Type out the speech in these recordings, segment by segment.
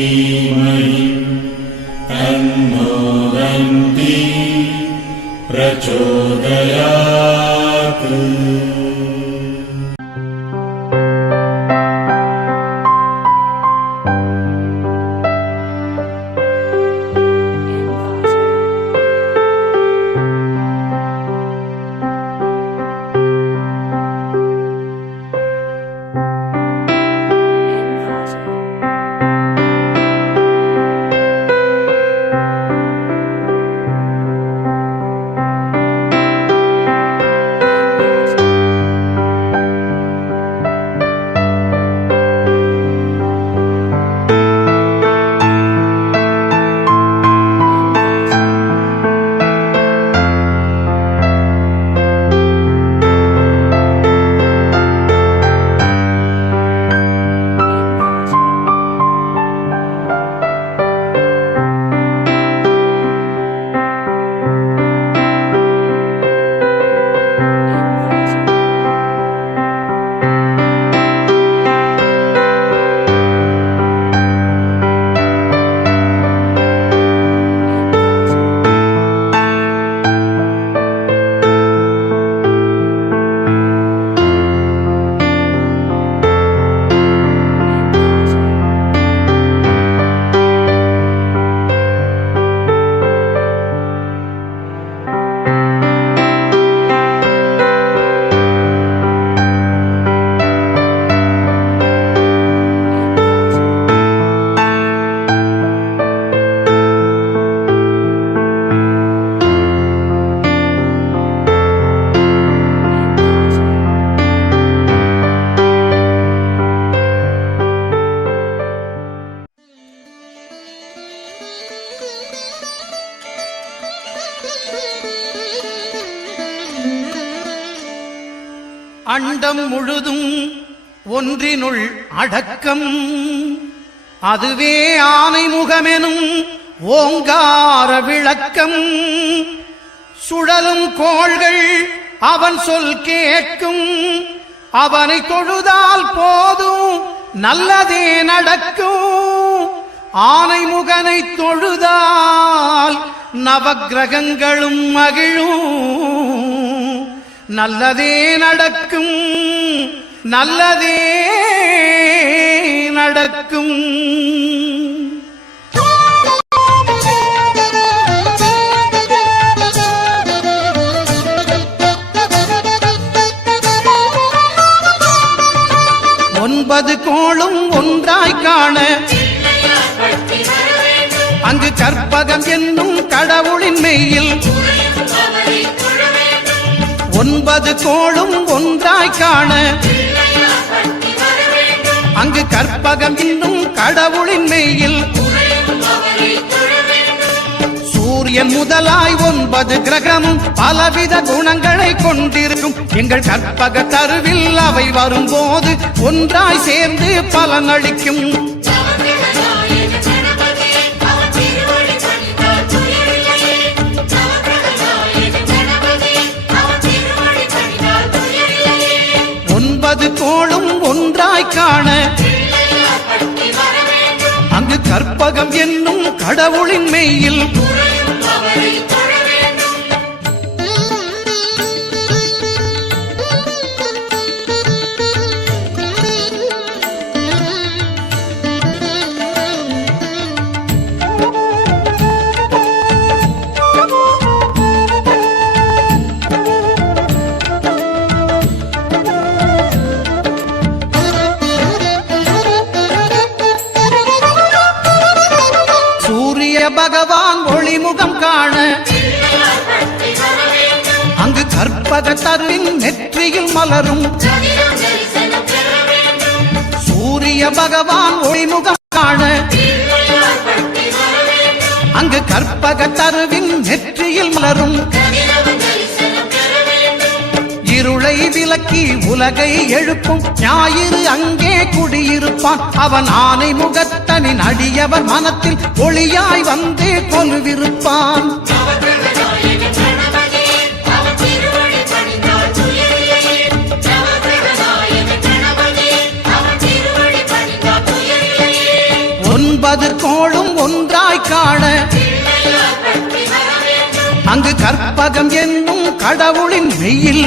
धीमहि तन्नो दन्ती प्रचोदयात्। அண்டம் முழுதும் ஒன்றினுள் அடக்கம், அதுவே ஆனை முகமெனும் ஓங்கார விளக்கம். சுழலும் கோள்கள் அவன் சொல் கேட்கும், அவனை தொழுதால் போதும் நல்லதே நடக்கும். ஆனை முகனை தொழுதால் நவக்கிரகங்களும் மகிழும், நல்லதே நடக்கும், நல்லதே நடக்கும். ஒன்பது கோளும் ஒன்றாய் காண அங்கு கற்பகம் என்னும் கடவுளின் மெய்யில் ஒன்பது கோளும் ஒன்றாய் காண அங்கு கற்பகம் என்னும் கடவுளின் மெய்யில் சூரியன் முதலாய் 9 கிரகமும் பலவித குணங்களை கொண்டிருக்கும். எங்கள் கற்பக தருவில் அவை வரும்போது ஒன்றாய் சேர்ந்து பலனளிக்கும். கோளும் ஒன்றாய் காண அங்கு கற்பகம் என்னும் கடவுளின் மெய்யில் பகவான் ஒளிமுகம் காண அங்கு கற்பக தருவின் நெற்றியில் மலரும். சூரிய பகவான் ஒளிமுகம் காண அங்கு கற்பக தருவின் நெற்றியில் மலரும். இருளை விலக்கி உலகை எழுப்பும் ஞாயிறு அங்கே குடியிருப்பான். அவன் ஆனை முகத்தனின் அடியவர் மனத்தில் ஒளியாய் வந்து கொலுவிருப்பான். 9 கோளும் ஒன்றாய் காண அங்கு கற்பகம் என்னும் கடவுளின் மெய்யில்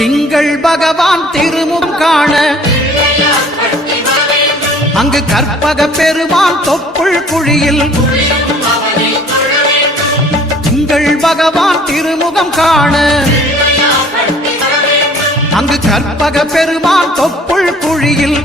திங்கள் பகவான் திருமுகம் காண அங்கு கற்பக பெருமான் தொப்புள் குழியில் திங்கள் பகவான் திருமுகம் காண அங்கு கற்பக பெருமான் தொப்புள் குழியில்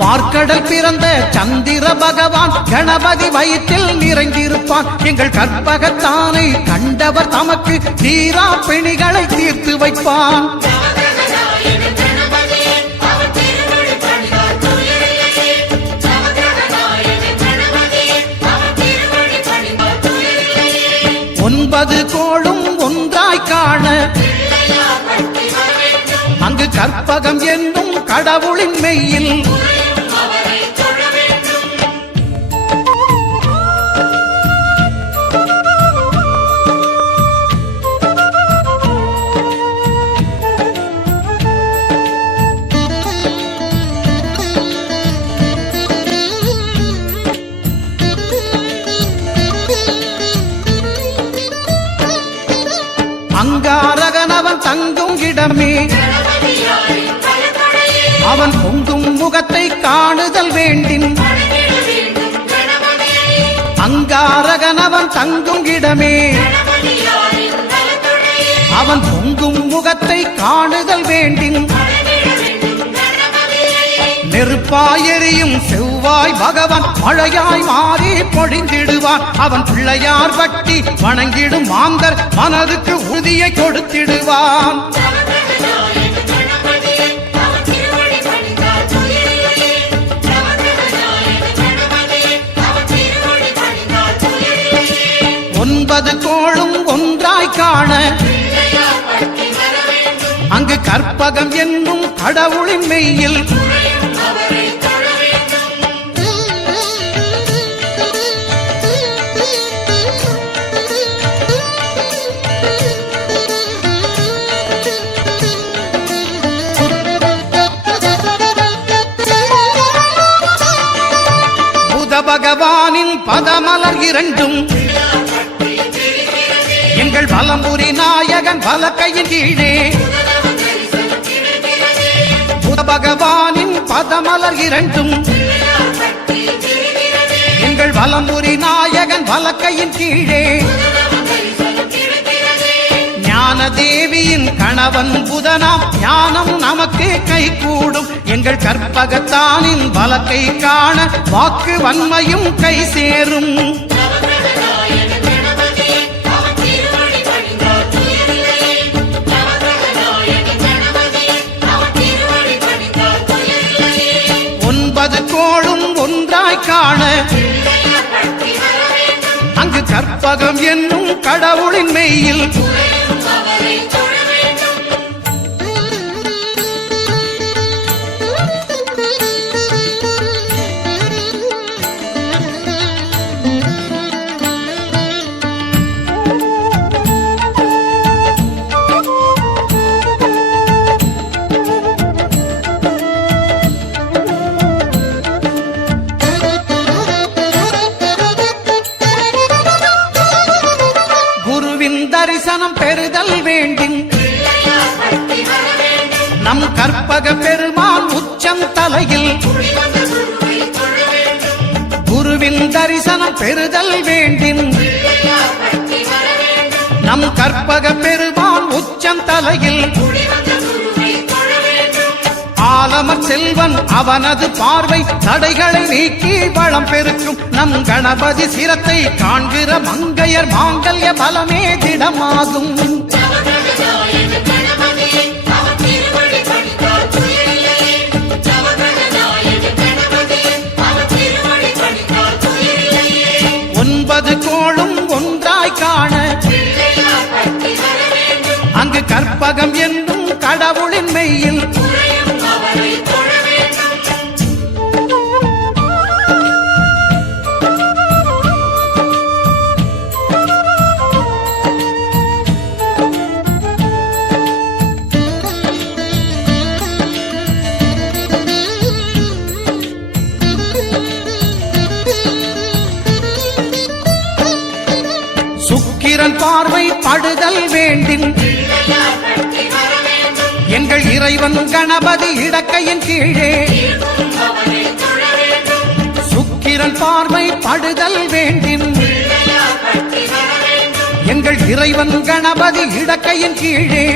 பார்க்கடல் பிறந்த சந்திர பகவான் கணபதி வயிற்றில் நிறைந்திருப்பான் எங்கள் கற்பகத்தானை கண்டவர் தமக்கு தீரா பிணிகளை தீர்த்து வைப்பான் ஒன்பது கோளும் ஒன்றாய் காண அங்கு கற்பகம் என்னும் கடவுளின் மெய்யில் அங்காரகனவன் தங்கும் இடமே அவன் பொங்கும் முகத்தை காணுதல் வேண்டின் அங்காரகனவன் தங்கும் இடமே அவன் பொங்கும் முகத்தை காணுதல் வேண்டின் நெருப்பாய் எரியும் செவ்வாய் பகவான் மழையாய் மாறி பொழிந்திடுவான் அவன் பிள்ளையார் பட்டி வணங்கிடும் மாந்தர் மனதுக்கு உறுதியை கொடுத்திடுவான் ஒன்பது கோளும் ஒன்றாய் காண அங்கு கற்பகம் என்னும் கடவுளின் மெய்யில் பகவானின் பதமலர் இரண்டும் எங்கள் பலம்புரி நாயகன் பலக்கையின் கீழே பகவானின் பதமலர் இரண்டும் எங்கள் பலம்புரி நாயகன் பலக்கையின் கீழே ஞான தேவியின் கணவன் புதனாம் ஞானம் நமக்கு கை கூடும் எங்கள் கற்பகத்தானின் பலக்கை காண வாக்கு வன்மையும் கை சேரும் ஒன்பது கோளும் ஒன்றாய் காண அங்கு கற்பகம் என்னும் கடவுளின் மெய்யில் தரிசனம் பெறுதல் வேண்டின் நம் கற்பக பெருமான் உச்சம் தலையில் குருவின் தரிசனம் பெறுதல் வேண்டின் நம் கற்பக பெருமான் உச்சம் தலையில் ஆலமர் செல்வன் அவனது பார்வை தடைகளை நீக்கி வளம் பெருக்கும் நம் கணபதி சிரத்தை காண்கிற மங்கையர் மாங்கல்ய பலமே திடமாகும் சுக்கிரன் பார்வை படுதல் வேண்டின் எங்கள் இறைவன் கணபதி இடக்கையின் கீழே சுக்கிரன் பார்வை படுதல் வேண்டின் எங்கள் இறைவன் கணபதி இடக்கையின் கீழே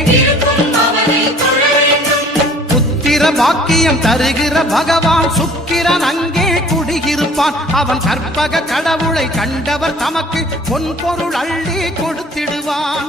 புத்திர பாக்கியம் தருகிற பகவான் சுக்கிரன் அங்கே குடியிருப்பான் அவன் கற்பக கடவுளை கண்டவர் தமக்கு பொன்பொருள் அள்ளி கொடுத்திடுவான்